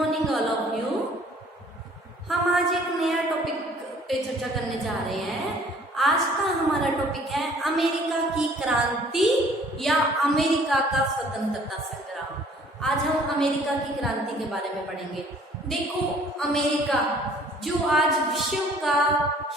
Morning all of you. हम आज एक नया टॉपिक पे चर्चा करने जा रहे हैं। आज का हमारा टॉपिक है अमेरिका की क्रांति या अमेरिका का स्वतंत्रता संग्राम। आज हम अमेरिका की क्रांति के बारे में पढ़ेंगे। देखो, अमेरिका जो आज विश्व का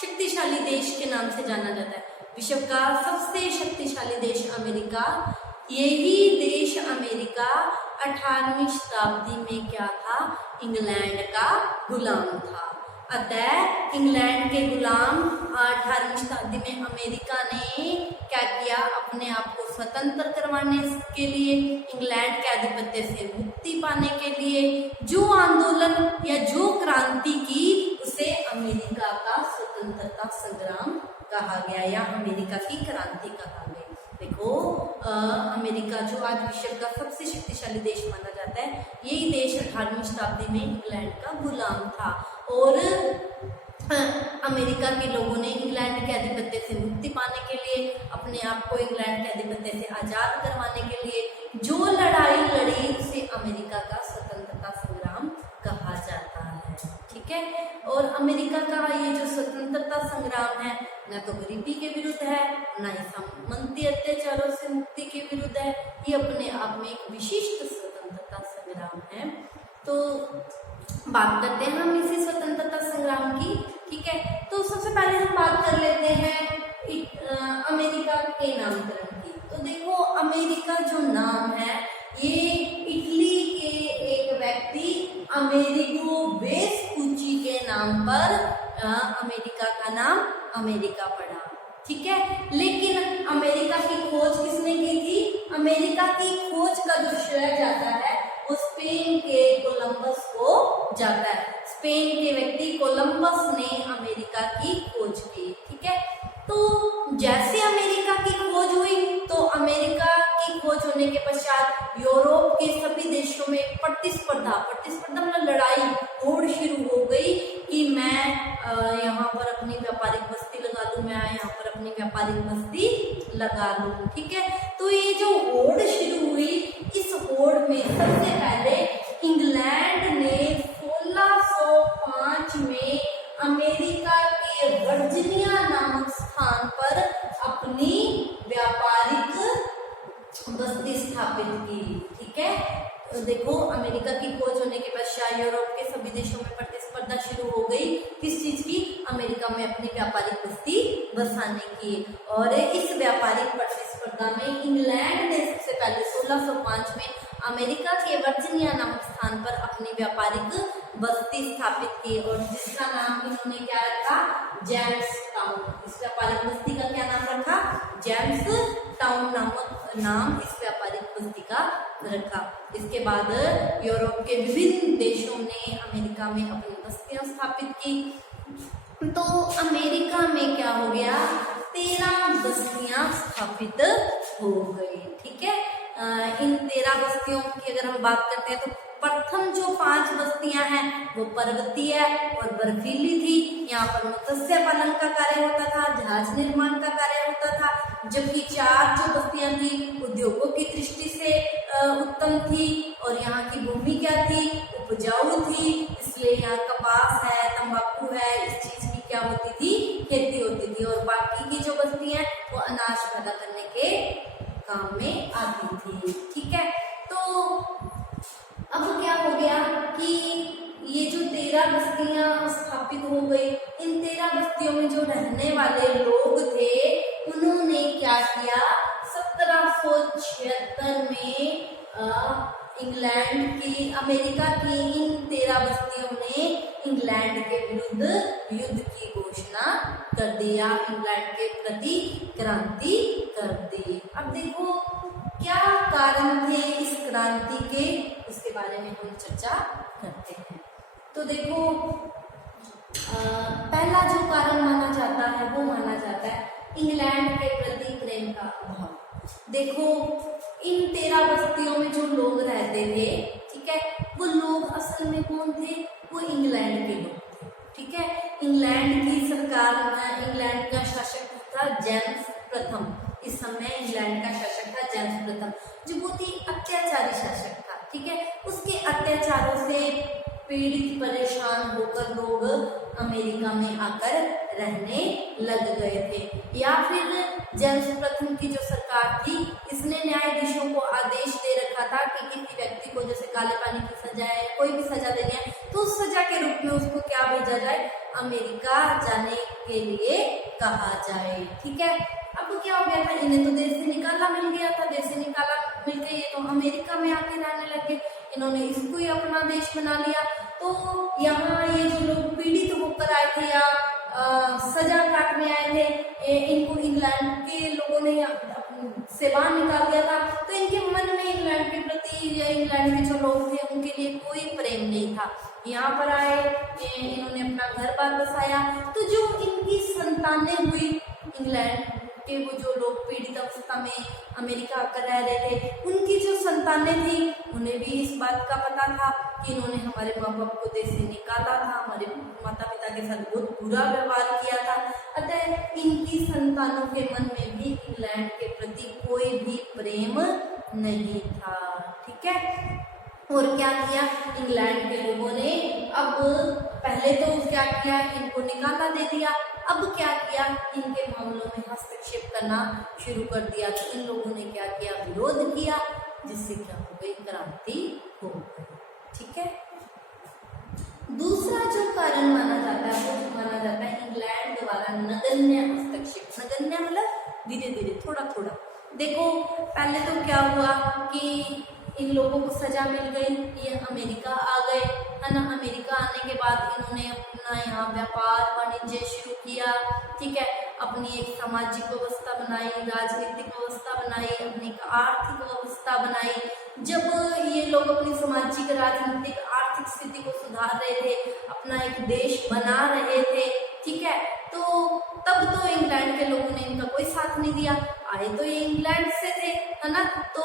शक्तिशाली देश के नाम से जाना जाता है, विश्व का सबसे शक्तिशाली देश अमेरिका, यही देश अमेरिका 18वीं शताब्दी में क्या था? इंग्लैंड का गुलाम था। अतः इंग्लैंड के गुलाम 18वीं शताब्दी में अमेरिका ने क्या किया? अपने आप को स्वतंत्र करवाने के लिए, इंग्लैंड के आधिपत्य से मुक्ति पाने के लिए जो आंदोलन या जो क्रांति की, उसे अमेरिका का स्वतंत्रता संग्राम कहा गया या अमेरिका की क्रांति कहा गया। देखो, अमेरिका जो आज विश्व का सबसे शक्तिशाली देश माना जाता है, यही देश 18वीं शताब्दी में इंग्लैंड का गुलाम था और अमेरिका के लोगों ने इंग्लैंड के आधिपत्य से मुक्ति पाने के लिए, अपने आप को इंग्लैंड के आधिपत्य से आजाद करवाने के लिए जो लड़ाई लड़ी, उसे अमेरिका का स्वतंत्रता संग्राम कहा जाता है। ठीक है। और अमेरिका का ये जो स्वतंत्रता संग्राम है, न तो गरीबी के विरुद्ध है, न ही सामंती अत्याचारों से मुक्ति के विरुद्ध है, ये अपने आप में एक विशिष्ट स्वतंत्रता संग्राम है। तो बात करते हैं हम इसी स्वतंत्रता संग्राम की। ठीक है। तो सबसे पहले हम बात कर लेते हैं अमेरिका के नामकरण की। तो देखो, अमेरिका जो नाम है, ये इटली के एक व्यक्ति अमेरिगो वेस्पुची के नाम पर अमेरिका का नाम अमेरिका पड़ा। ठीक है। लेकिन अमेरिका की खोज किसने की थी? अमेरिका की खोज का जो श्रेय जाता है वो स्पेन के कोलंबस को जाता है। स्पेन के व्यक्ति कोलंबस ने अमेरिका की खोज की। ठीक है। तो जैसे अमेरिका की खोज हुई, तो अमेरिका की खोज होने के पश्चात यूरोप के सभी देशों में प्रतिस्पर्धा मतलब लड़ाई होड़ शुरू हो गई कि मैं यहाँ पर अपनी व्यापारिक बस्ती लगा लूं, मैं यहाँ पर अपनी व्यापारिक बस्ती लगा लूं। ठीक है। तो ये जो होड़ शुरू हुई, इस होड़ में सबसे पहले इंग्लैंड ने 1605 में अमेरिका के वर्जीनिया नामक स्थान पर अपनी व्यापारिक बस्ती स्थापित की। ठीक है। तो देखो, अमेरिका की खोज होने के पश्चात यूरोप के सभी देशों में प्रतिस्पर्धा शुरू हो गई। किस चीज की? अमेरिका में अपनी व्यापारिक बस्ती बसाने की। और इस व्यापारिक प्रतिस्पर्धा में इंग्लैंड ने सबसे पहले 1605 में अमेरिका के वर्जीनिया नामक स्थान पर अपनी व्यापारिक बस्ती स्थापित की और जिसका नाम इन्होंने क्या रखा? James town. इस व्यापारिक बस्ती का क्या नाम रखा? जेम्स टाउन नामक नाम इस व्यापारिक बस्ती का रखा। इसके बाद यूरोप के विभिन्न देशों ने अमेरिका में अपनी बस्तियां स्थापित की। तो अमेरिका में क्या हो गया? 13 बस्तियां स्थापित हो गई। ठीक है। इन 13 बस्तियों की अगर हम बात करते हैं, तो प्रथम जो 5 बस्तियां हैं वो पर्वतीय और बर्फीली थी। यहाँ पर मत्स्य पालन का कार्य होता था, जहाज निर्माण का कार्य होता था। जबकि 4 जो बस्तियां थी उद्योगों की दृष्टि से उत्तम थी और यहाँ की भूमि क्या थी? उपजाऊ थी। इसलिए यहाँ कपास है, तंबाकू है, इस चीज की क्या होती थी? खेती होती थी। और बाकी की जो बस्तियां वो अनाज पैदा करने के काम में आती थी। ठीक है। तो अब क्या हो गया कि ये जो 13 बस्तियां स्थापित हो गई, इन 13 बस्तियों में जो रहने वाले लोग थे, उन्होंने क्या किया? 1776 में इंग्लैंड की, अमेरिका की इन 13 बस्तियों ने इंग्लैंड के विरुद्ध युद्ध की घोषणा कर दिया, इंग्लैंड के प्रति क्रांति कर दी। अब देखो, क्या कारण थे इस क्रांति के, उसके बारे में हम चर्चा करते हैं। तो देखो, पहला जो कारण माना जाता है वो माना जाता है इंग्लैंड के प्रति प्रेम का अभाव। देखो, इन 13 बस्तियों में जो लोग रहते थे, ठीक है, वो लोग असल में कौन थे? वो इंग्लैंड के लोग थे। ठीक है। इंग्लैंड की सरकार, इंग्लैंड का शासक था जेम्स प्रथम। इस समय इंग्लैंड का शासक था जेम्स प्रथम, जो बहुत ही अत्याचारी शासक था। ठीक है। उसके अत्याचारों से पीड़ित परेशान होकर लोग अमेरिका में आकर रहने लग गए थे। या फिर जेम्स प्रथम की जो सरकार थी, इसने न्यायाधीशों को आदेश दे रखा था कि किसी व्यक्ति को जैसे काले पानी की सजा है, कोई भी सजा देनी है, तो उस सजा के रूप में उसको क्या भेजा जाए, अमेरिका जाने के लिए कहा जाए। ठीक है, अब क्या हो गया था, इन्हें तो देश से निकाला मिल गया था, देश से निकाला मिल गई तो अमेरिका में आके रहने लगे, इन्होंने इसको ही अपना देश बना लिया। तो यहाँ ये जो लोग पीड़ित होकर आए थे या सजा काटने आए थे, इनको इंग्लैंड के लोगों ने से बाहर निकाल दिया था, तो इनके मन में इंग्लैंड के प्रति या इंग्लैंड के जो लोग थे उनके लिए कोई प्रेम नहीं था। यहाँ पर आए, इन्होंने अपना घर बार बसाया, तो जो इनकी संतानें हुई इंग्लैंड के, वो जो लोग पीड़ित अवस्था में अमेरिका आकर रह रहे थे, उनकी जो संतानें थी, उन्हें भी इस बात का पता था कि इन्होंने हमारे माँ बाप को देश से निकाला था, हमारे माता पिता के साथ बहुत बुरा व्यवहार किया था। अतः इनकी संतानों के मन में भी इंग्लैंड के प्रति कोई भी प्रेम नहीं था। ठीक है, और क्या किया इंग्लैंड के लोगों ने, अब पहले तो क्या किया, इनको निकाला दे दिया, अब क्या किया, इनके मामलों में हस्तक्षेप करना शुरू कर दिया। तो इन लोगों ने क्या किया, विरोध किया, जिससे क्या हो गई, क्रांति हो गई। ठीक है, दूसरा जो कारण माना जाता है वो माना जाता है इंग्लैंड द्वारा नगण्य हस्तक्षेप। नगण्य मतलब धीरे धीरे, थोड़ा थोड़ा। देखो पहले तो क्या हुआ कि इन लोगों को सजा मिल गई, ये अमेरिका आ गए, है ना। अमेरिका आने के बाद इन्होंने अपना यहाँ व्यापार वाणिज्य शुरू किया। ठीक है, अपनी एक सामाजिक व्यवस्था बनाई, राजनीतिक व्यवस्था बनाई, अपनी आर्थिक व्यवस्था बनाई। जब ये लोग अपनी सामाजिक, राजनीतिक, आर्थिक स्थिति को सुधार रहे थे, अपना एक देश बना रहे थे, ठीक है, तो तब तो इंग्लैंड के लोगों ने इनका कोई साथ नहीं दिया। आए तो ये इंग्लैंड से थे, है ना, तो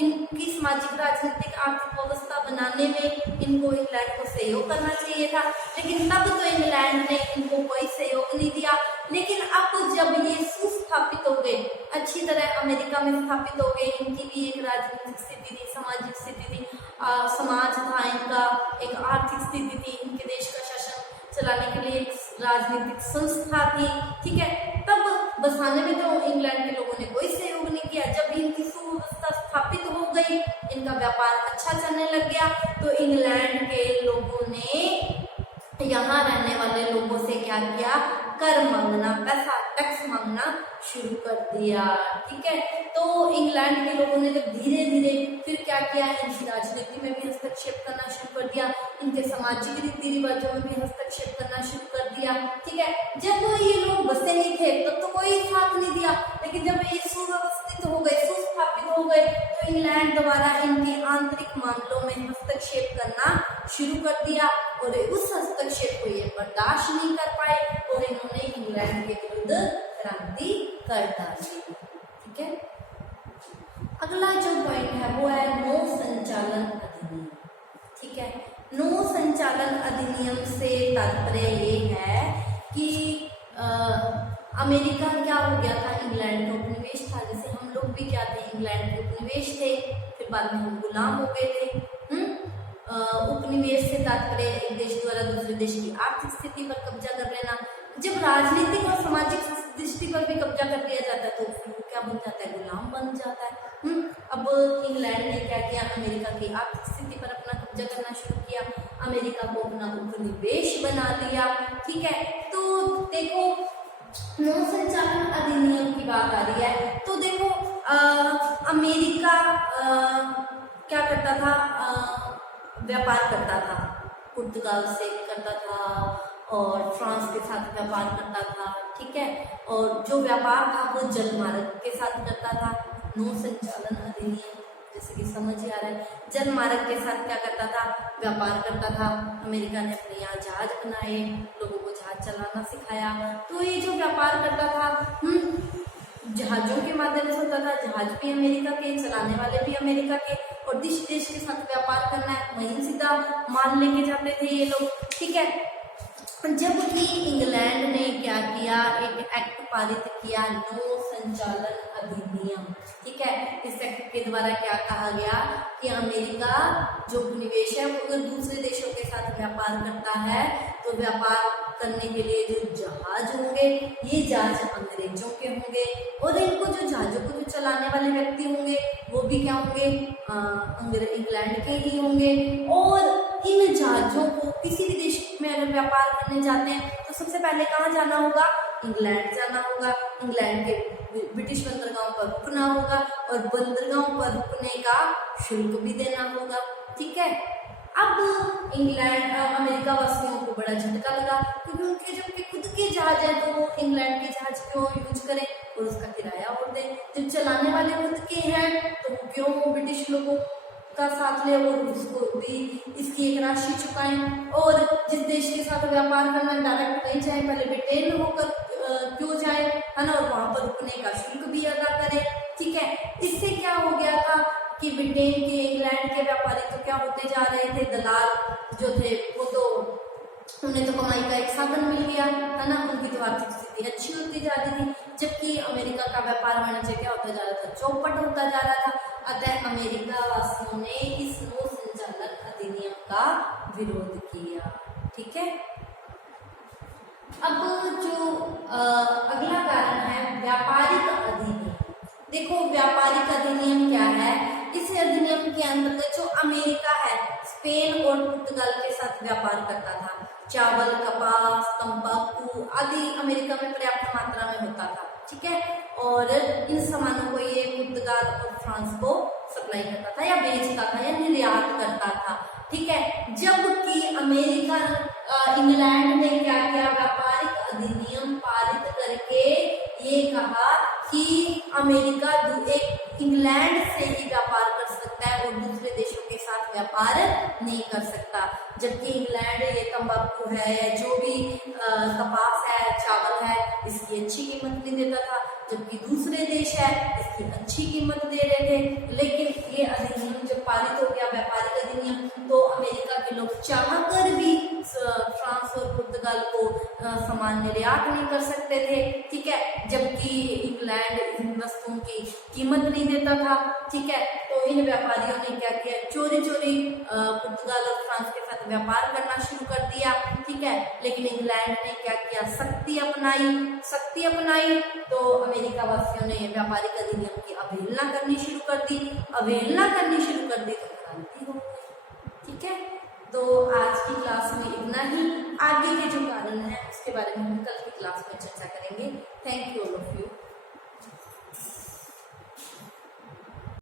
इनकी सामाजिक, राजनीतिक, आर्थिक व्यवस्था बनाने में इनको इंग्लैंड को सहयोग करना चाहिए था, लेकिन तब तो इंग्लैंड ने इनको कोई सहयोग नहीं दिया। लेकिन अब जब ये सुस्थापित हो गए, अच्छी तरह अमेरिका में स्थापित हो गए, इनकी भी एक राजनीतिक स्थिति थी, सामाजिक स्थिति थी, समाज था इनका, एक आर्थिक स्थिति थी, इनके देश का शासन चलाने के लिए एक राजनीतिक संस्था थी। ठीक है, तब बसाने में तो इंग्लैंड के लोगों ने कोई सहयोग नहीं किया। जब इनकी सुव्यवस्था स्थापित हो गई, इनका व्यापार अच्छा चलने लग गया, तो इंग्लैंड के लोगों ने यहाँ रहने वाले लोगों से क्या किया, कर मांगना, पैसा टैक्स मांगना शुरू कर दिया। ठीक है, तो इंग्लैंड के लोगों ने जब धीरे धीरे फिर क्या किया, इनकी राजनीति में भी हस्तक्षेप करना शुरू कर दिया, इनके सामाजिक रीति रिवाजों में भी हस्तक्षेप करना शुरू कर दिया। ठीक है, जब ये लोग बसे नहीं थे तब तो कोई साथ नहीं दिया, लेकिन जब ये सुव्यवस्थित हो गए, सुस्थापित हो गए, तो इंग्लैंड द्वारा इनके आंतरिक मामलों में हस्तक्षेप करना शुरू कर दिया, और उस हस्तक्षेप को ये बर्दाश्त नहीं कर पाए और इन्होंने इंग्लैंड के विरुद्ध क्रांति कर डाली। ठीक है, अगला जो पॉइंट है वो है नौ संचालन अधिनियम। ठीक है, नौ संचालन अधिनियम से तात्पर्य ये है कि अमेरिका क्या हो गया था, इंग्लैंड का उपनिवेश था। जैसे हम लोग भी क्या थे, इंग्लैंड के उपनिवेश थे, फिर बाद में हम गुलाम हो गए थे। उपनिवेश से तात्पर्य एक देश द्वारा दूसरे देश की आर्थिक स्थिति पर कब्जा कर लेना। जब राजनीतिक और सामाजिक दृष्टि पर भी कब्जा कर लिया जाता है तो क्या बन जाता है, गुलाम बन जाता है। अब इंग्लैंड ने क्या किया, अमेरिका की आर्थिक स्थिति पर अपना कब्जा करना शुरू किया, अमेरिका को अपना उपनिवेश बना लिया। ठीक है, तो देखो नौ संचालन अधिनियम की बात आ रही है, तो देखो अमेरिका क्या करता था, व्यापार करता था, पुर्तगाल से करता था और फ्रांस के साथ व्यापार करता था। ठीक है, और जो व्यापार था वो जलमार्ग के साथ करता था। नौ संचालन अधिनियम जैसे कि समझ ही आ रहा है, जलमार्ग के साथ क्या करता था, व्यापार करता था। अमेरिका ने अपने यहाँ जहाज बनाए, लोगों को जहाज चलाना सिखाया, तो ये जो व्यापार करता था जहाजों के माध्यम से होता था, जहाज भी अमेरिका के, चलाने वाले भी अमेरिका के, और देश देश के साथ व्यापार करना है, वहीं सीधा माल लेके जाते थे ये लोग। ठीक है, जबकि इंग्लैंड ने क्या किया, एक एक्ट पारित किया, नो संचालन अधिनियम। ठीक है, इस एक्ट के द्वारा क्या कहा गया कि अमेरिका जो निवेश है वो अगर दूसरे देशों के साथ व्यापार करता है तो व्यापार करने के लिए जो जहाज होंगे ये जहाज अंग्रेजों के होंगे, और इनको जो जहाजों को जो चलाने वाले व्यक्ति होंगे वो भी क्या होंगे, इंग्लैंड के ही होंगे। और इन जहाजों को किसी भी देश में अगर व्यापार करने जाते हैं तो सबसे पहले कहाँ जाना होगा, इंग्लैंड जाना होगा। इंग्लैंड के ब्रिटिश बंदरगाहों पर रुकना होगा और बंदरगाहों पर रुकने का शुल्क भी देना होगा। ठीक है, अब इंग्लैंड अमेरिका वासियों को बड़ा झटका लगा क्योंकि उनके जब खुद के जहाज है तो वो इंग्लैंड के जहाज क्यों यूज करें और उसका किराया और दें। जब चलाने वाले खुद के हैं तो वो क्यों ब्रिटिश लोगों का साथ ले और उसको भी इसकी एक राशि चुकाएं। और जिस देश के साथ व्यापार करना डायरेक्ट नहीं जाए, पहले ब्रिटेन होकर क्यों जाए, है ना, और वहां पर रुकने का शुल्क भी अदा करें। ठीक है, इससे क्या हो गया था कि ब्रिटेन के इंग्लैंड के व्यापारी तो क्या होते जा रहे थे, दलाल जो थे वो तो उन्हें तो कमाई का एक साधन मिल गया, है ना, उनकी तो आर्थिक स्थिति अच्छी होती जा रही थी, जबकि अमेरिका का व्यापार वाणिज्य क्या होता जा रहा था, चौपट होता जा रहा था। अतः अमेरिका वासियों ने इस नौ संचालन अधिनियम का विरोध किया। ठीक है, अब जो अगला कारण है व्यापारिक अधिनियम। देखो व्यापारिक अधिनियम क्या है, इस अधिनियम के अंतर्गत जो अमेरिका है स्पेन और पुर्तगाल के साथ व्यापार करता था। चावल, कपास, तंबाकू आदि अमेरिका में पर्याप्त मात्रा में होता था। ठीक है, और इन सामानों को ये पुर्तगाल और फ्रांस को सप्लाई करता था या बेचता था या निर्यात करता था। ठीक है, जबकि अमेरिका इंग्लैंड ने क्या किया, व्यापारिक अधिनियम पारित करके ये कहा कि अमेरिका एक इंग्लैंड से ही व्यापार कर सकता है और दूसरे देशों के साथ व्यापार नहीं कर सकता। जबकि इंग्लैंड ये तंबाकू है, जो भी कपास है, चावल है, इसकी अच्छी कीमत नहीं देता था, जबकि दूसरे देश है इसकी अच्छी कीमत दे रहे थे। लेकिन ये अधिनियम जब पारित हो गया व्यापारिक अधिनियम, तो अमेरिका के लोग चाहकर भी फ्रांस और पुर्तगाल को सामान निर्यात नहीं कर सकते थे। ठीक है, जबकि इंग्लैंड इन वस्तुओं की कीमत नहीं देता था। ठीक है, तो इन व्यापारियों ने क्या किया, चोरी चोरी पुर्तगाल और फ्रांस के साथ व्यापार करना शुरू कर दिया। ठीक है, लेकिन इंग्लैंड ने क्या किया, सख्ती अपनाई तो अमेरिका वासियों ने व्यापारिक अधिनियम की अवहेलना करनी शुरू कर दी तो क्रांति हो गई। ठीक है, तो आज की क्लास में इतना ही। आगे के जो कारण है उसके बारे में हम कल की क्लास में चर्चा करेंगे। Thank you all of you.